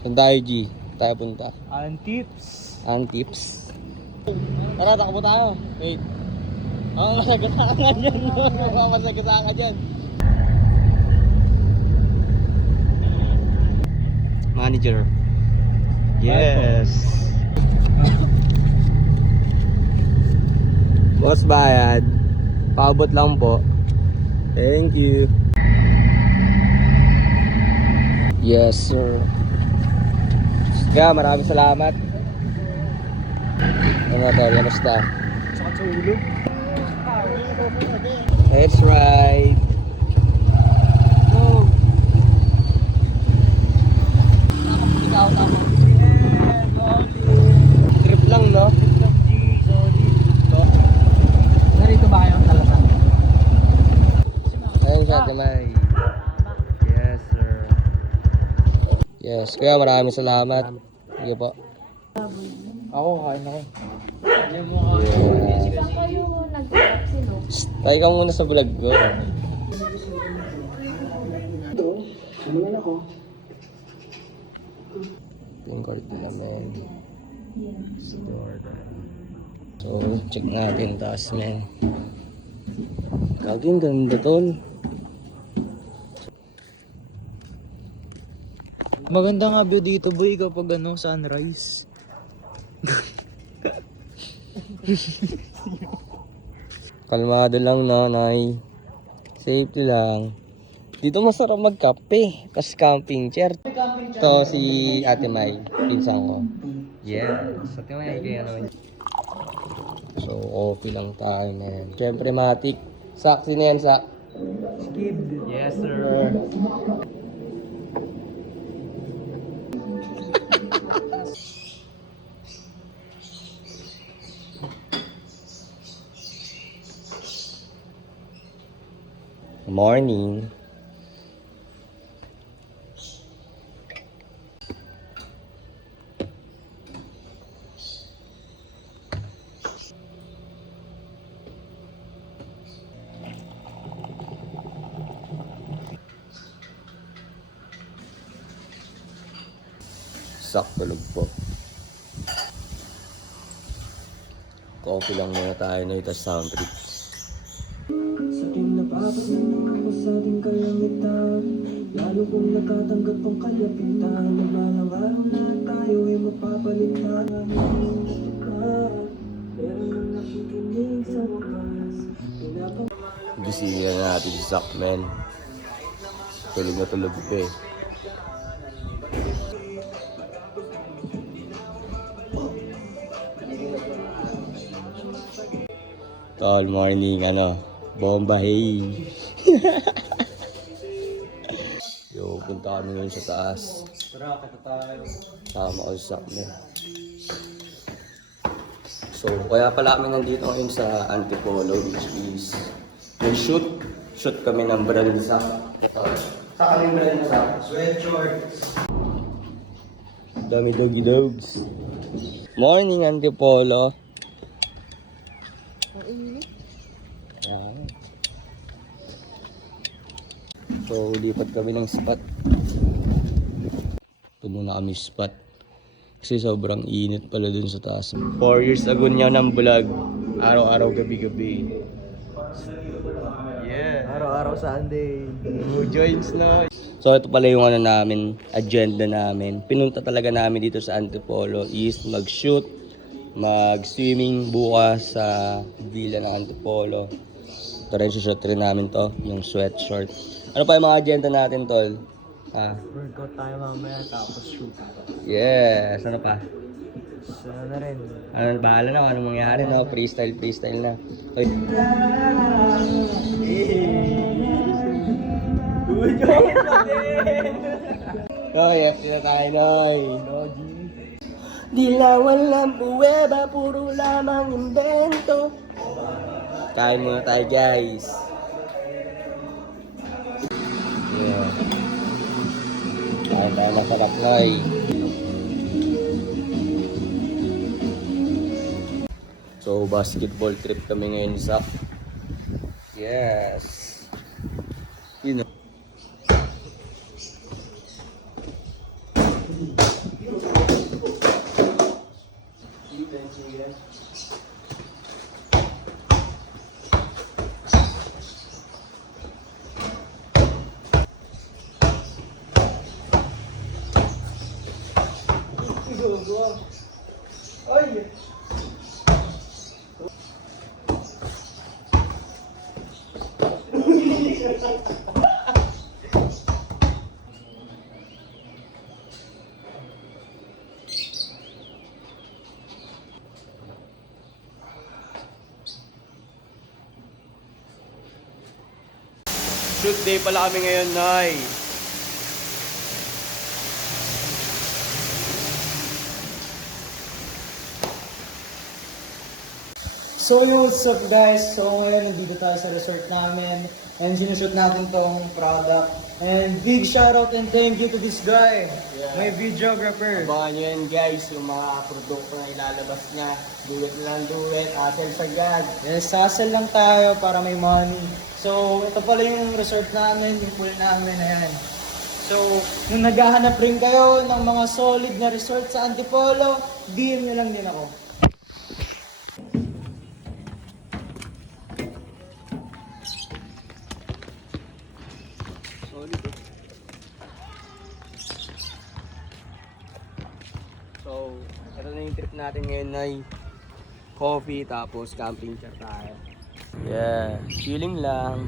Saan tayo, G? Tayo punta. Antips. Antips. Tara, takbo tayo. Wait. Masagasaka ka dyan. Masagasaka ka dyan. Manager. Yes. Boss bayad. Paabot lang po. Thank you. Yes, sir. Kaya maraming salamat. Ano to? Kamusta? Sakit sa ulo. Let's ride. Go. Trip lang, no? Narito ba kayo ang talasan? Ayun siya, Jamay. Yes, sir. Yes, kuya, maraming salamat. Sige po. Ako, kain ako. Yeah. Saan kayo nag-sino? Tayo ka muna sa vlog ko. Sumungan ako. Yung card nila, men. So, check natin taas, men. Kaging ganda, tol. Maganda nga view dito, boy, kapag ano, sunrise. Kalmado lang, nanay. Safety lang. Dito masarap magkape. Tapos camping chair. Ito si Ate May. Pinsan ko. Yes. Ate May, kaya naman. So, coffee lang tayo, man. Siyempre, matik. Sak, sino yan, Sak? Skid. Yes, sir. Morning. Sakto po. Coffee lang muna tayo na ito sa sound trip. Sa ating napapasama ako sa ating kalangitan, lalo kong nakatanggap ang kalapitan, na balang araw na tayo ay mapapalitan. Pero nang nakikinig sa wakas, Gisingin na natin si Zach, man. Tulog na tulog pa eh. Tol, morning, bomba, hey. Yo, punta kami ngayon sa taas. Tara, kita tayo. Tama ko sa man. So, kaya pala kami nandito ngayon sa Antipolo, which is may shoot kami ng brand sa ito. Sa kaming brand sa Sweatshorts. Dami doggy dogs. Morning, Antipolo. Ayan. So, lipat kami ng spot. Ito muna kami spot. Kasi sobrang init pala dun sa taas. 4 years ago niya ng vlog. Araw-araw, gabi-gabi. Yeah. Araw-araw Sunday. Who joins na? So ito pala yung namin, agenda namin. Pinunta talaga namin dito sa Antipolo is mag-shoot, mag-swimming bukas sa villa ng Antipolo. Ito rin shoot rin namin to, yung sweatshirt. Ano pa yung mga agenda natin, tol? Workout tayo mamaya tapos shoot. Yes, ano pa? So, na rin. Ano, bahala na kung anong mangyari, no? Freestyle na. So, FT na tayo, Noy. Dilawan lang buweba, puro lamang invento. Kain muna tayo, guys. Yeah. Kain tayo masarap, Noy. So, basketball trip kami ngayon sa... Yes. You know. Ay! Shoot day pala kami ngayon, Nay. So yo, what's up guys? So ngayon nandito tayo sa resort namin and sinushoot natin tong product. And big shoutout and thank you to this guy, my videographer. Abangan nyo yan, guys, yung mga produkto na ilalabas niya. Do it lang, do it. Asel sagad. Yes, sasal lang tayo para may money. So ito pala yung resort namin, yung pool namin, ayan. So, nung naghahanap rin kayo ng mga solid na resort sa Antipolo, DM nyo lang din ako. Solid, eh. So, ito na yung trip natin ngayon, Nay. Coffee, tapos camping chair tayo. Yeah, chilling lang.